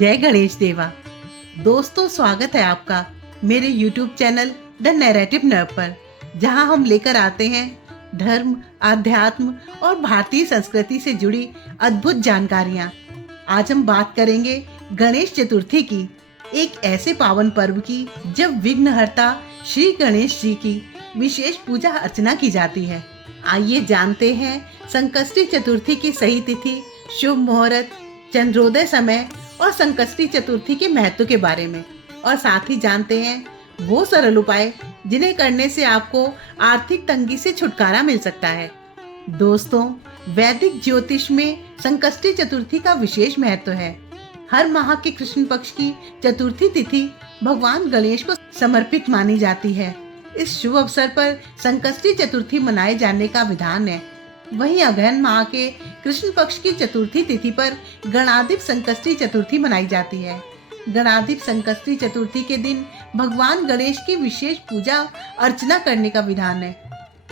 जय गणेश देवा। दोस्तों, स्वागत है आपका मेरे YouTube channel the narrative nerve पर, जहां हम लेकर आते हैं धर्म, आध्यात्म और भारतीय संस्कृति से जुड़ी अद्भुत जानकारियां। आज हम बात करेंगे गणेश चतुर्थी की, एक ऐसे पावन पर्व की जब विघ्नहर्ता श्री गणेश जी की विशेष पूजा अर्चना की जाती है। आइए जानते हैं संकष्टी चतुर्थी की सही तिथि, शुभ मुहूर्त, चंद्रोदय समय और संकष्टी चतुर्थी के महत्व के बारे में, और साथ ही जानते हैं वो सरल उपाय जिन्हें करने से आपको आर्थिक तंगी से छुटकारा मिल सकता है। दोस्तों, वैदिक ज्योतिष में संकष्टी चतुर्थी का विशेष महत्व है। हर माह के कृष्ण पक्ष की चतुर्थी तिथि भगवान गणेश को समर्पित मानी जाती है। इस शुभ अवसर पर संकष्टी चतुर्थी मनाए जाने का विधान है। वहीं अगहन माह के कृष्ण पक्ष की चतुर्थी तिथि पर गणाधिप संकष्टी चतुर्थी मनाई जाती है। गणाधिप संकष्टी चतुर्थी के दिन भगवान गणेश की विशेष पूजा अर्चना करने का विधान है।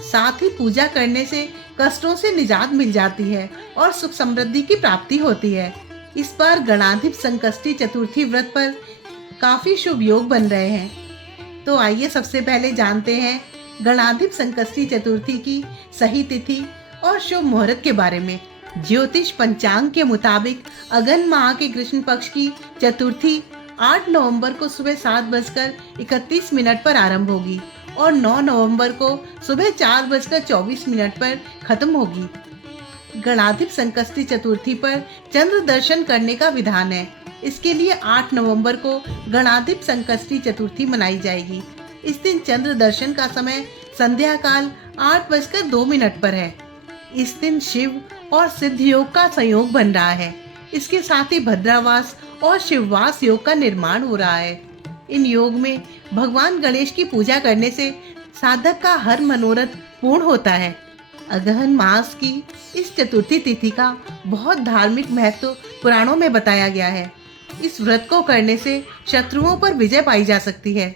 साथ ही पूजा करने से कष्टों से निजात मिल जाती है और सुख समृद्धि की प्राप्ति होती है। इस बार गणाधिप संकष्टी चतुर्थी व्रत पर काफी शुभ योग बन रहे हैं। तो आइए सबसे पहले जानते हैं गणाधिप संकष्टी चतुर्थी की सही तिथि और शुभ मुहूर्त के बारे में। ज्योतिष पंचांग के मुताबिक अगहन माह के कृष्ण पक्ष की चतुर्थी 8 नवंबर को सुबह 7:31 पर आरंभ होगी और 9 नवंबर को सुबह 4:24 पर खत्म होगी। गणाधिप संकष्टी चतुर्थी पर चंद्र दर्शन करने का विधान है। इसके लिए 8 नवंबर को गणाधिप संकष्टी चतुर्थी मनाई जाएगी। इस दिन चंद्र दर्शन का समय संध्या काल 8:02 पर है। इस दिन शिव और सिद्ध योग का संयोग बन रहा है। इसके साथ ही भद्रावास और शिववास योग का निर्माण हो रहा है। इन योग में भगवान गणेश की पूजा करने से साधक का हर मनोरथ पूर्ण होता है। अगहन मास की इस चतुर्थी तिथि का बहुत धार्मिक महत्व पुराणों में बताया गया है। इस व्रत को करने से शत्रुओं पर विजय पाई जा सकती है।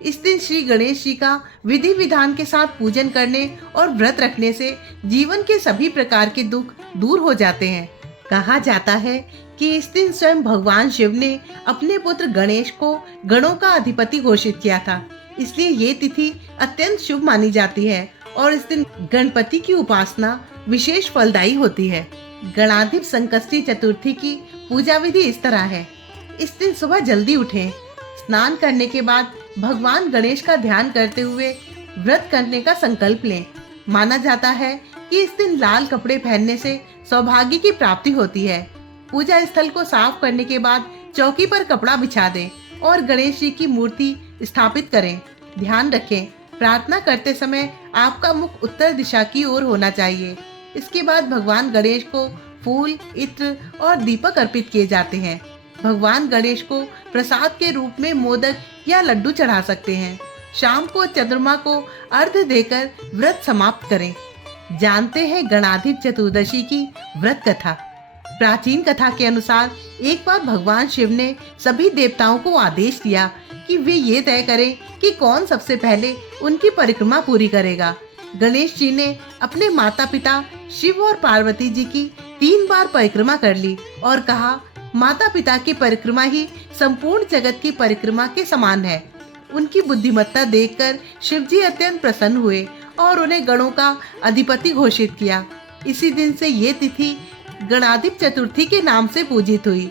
इस दिन श्री गणेश जी का विधि विधान के साथ पूजन करने और व्रत रखने से जीवन के सभी प्रकार के दुख दूर हो जाते हैं। कहा जाता है कि इस दिन स्वयं भगवान शिव ने अपने पुत्र गणेश को गणों का अधिपति घोषित किया था। इसलिए ये तिथि अत्यंत शुभ मानी जाती है और इस दिन गणपति की उपासना विशेष फलदायी होती है। गणाधिप संकष्टी चतुर्थी की पूजा विधि इस तरह है। इस दिन सुबह जल्दी उठें, स्नान करने के बाद भगवान गणेश का ध्यान करते हुए व्रत करने का संकल्प लें। माना जाता है कि इस दिन लाल कपड़े पहनने से सौभाग्य की प्राप्ति होती है। पूजा स्थल को साफ करने के बाद चौकी पर कपड़ा बिछा दें और गणेश जी की मूर्ति स्थापित करें। ध्यान रखें, प्रार्थना करते समय आपका मुख उत्तर दिशा की ओर होना चाहिए। इसके बाद भगवान गणेश को फूल, इत्र और दीपक अर्पित किए जाते हैं। भगवान गणेश को प्रसाद के रूप में मोदक या लड्डू चढ़ा सकते हैं। शाम को चंद्रमा को अर्घ्य देकर व्रत समाप्त करें। जानते हैं गणाधिप चतुर्दशी की व्रत कथा। प्राचीन कथा के अनुसार एक बार भगवान शिव ने सभी देवताओं को आदेश दिया कि वे ये तय करें कि कौन सबसे पहले उनकी परिक्रमा पूरी करेगा। गणेश जी ने अपने माता पिता शिव और पार्वती जी की 3 बार परिक्रमा कर ली और कहा, माता पिता की परिक्रमा ही संपूर्ण जगत की परिक्रमा के समान है। उनकी बुद्धिमत्ता देखकर शिवजी अत्यंत प्रसन्न हुए और उन्हें गणों का अधिपति घोषित किया। इसी दिन से ये तिथि गणाधिप चतुर्थी के नाम से पूजित हुई।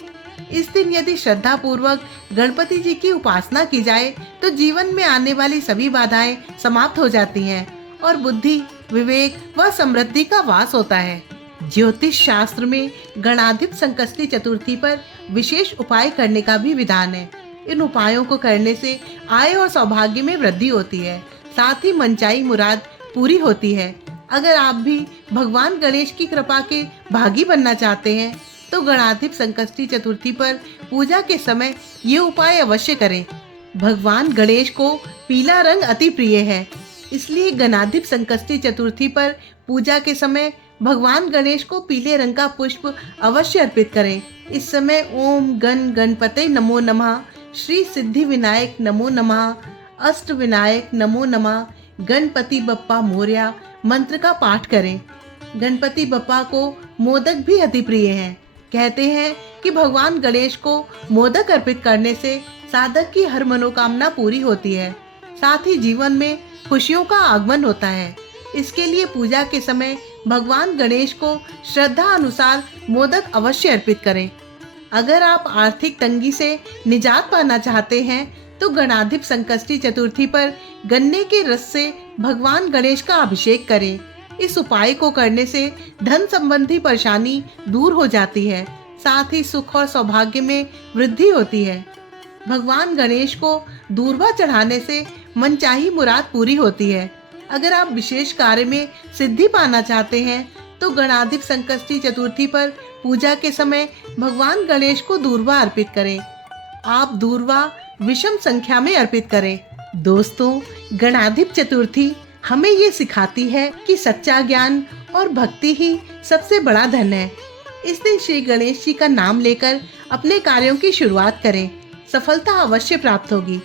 इस दिन यदि श्रद्धा पूर्वक गणपति जी की उपासना की जाए तो जीवन में आने वाली सभी बाधाएं समाप्त हो जाती हैं और बुद्धि, विवेक व समृद्धि का वास होता है। ज्योतिष शास्त्र में गणाधिप संकष्टी चतुर्थी पर विशेष उपाय करने का भी विधान है। इन उपायों को करने से आय और सौभाग्य में वृद्धि होती है, साथ ही मनचाही मुराद पूरी होती है। अगर आप भी भगवान गणेश की कृपा के भागी बनना चाहते हैं तो गणाधिप संकष्टी चतुर्थी पर पूजा के समय ये उपाय अवश्य करें। भगवान गणेश को पीला रंग अति प्रिय है, इसलिए गणाधिप संकष्टी चतुर्थी पर पूजा के समय भगवान गणेश को पीले रंग का पुष्प अवश्य अर्पित करें। इस समय ओम गण गणपते नमो नमः, श्री सिद्धि विनायक नमो नमः, अष्ट विनायक नमो नमः, गणपति बप्पा मोरया मंत्र का पाठ करें। गणपति बप्पा को मोदक भी अति प्रिय हैं। कहते हैं कि भगवान गणेश को मोदक अर्पित करने से साधक की हर मनोकामना पूरी होती है, साथ ही जीवन में खुशियों का आगमन होता है। इसके लिए पूजा के समय भगवान गणेश को श्रद्धा अनुसार मोदक अवश्य अर्पित करें। अगर आप आर्थिक तंगी से निजात पाना चाहते हैं तो गणाधिप संकष्टी चतुर्थी पर गन्ने के रस से भगवान गणेश का अभिषेक करें। इस उपाय को करने से धन संबंधी परेशानी दूर हो जाती है, साथ ही सुख और सौभाग्य में वृद्धि होती है। भगवान गणेश को दूर्वा चढ़ाने से मनचाही मुराद पूरी होती है। अगर आप विशेष कार्य में सिद्धि पाना चाहते हैं तो गणाधिप संकष्टी चतुर्थी पर पूजा के समय भगवान गणेश को दूर्वा अर्पित करें। आप दूर्वा विषम संख्या में अर्पित करें। दोस्तों, गणाधिप चतुर्थी हमें ये सिखाती है कि सच्चा ज्ञान और भक्ति ही सबसे बड़ा धन है। इस दिन श्री गणेश जी का नाम लेकर अपने कार्यों की शुरुआत करें, सफलता अवश्य प्राप्त होगी।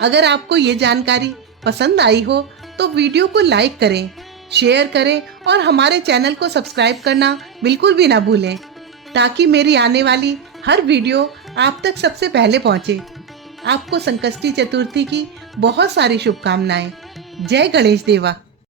अगर आपको ये जानकारी पसंद आई हो तो वीडियो को लाइक करें, शेयर करें और हमारे चैनल को सब्सक्राइब करना बिल्कुल भी ना भूलें, ताकि मेरी आने वाली हर वीडियो आप तक सबसे पहले पहुंचे। आपको संकष्टी चतुर्थी की बहुत सारी शुभकामनाएं। जय गणेश देवा।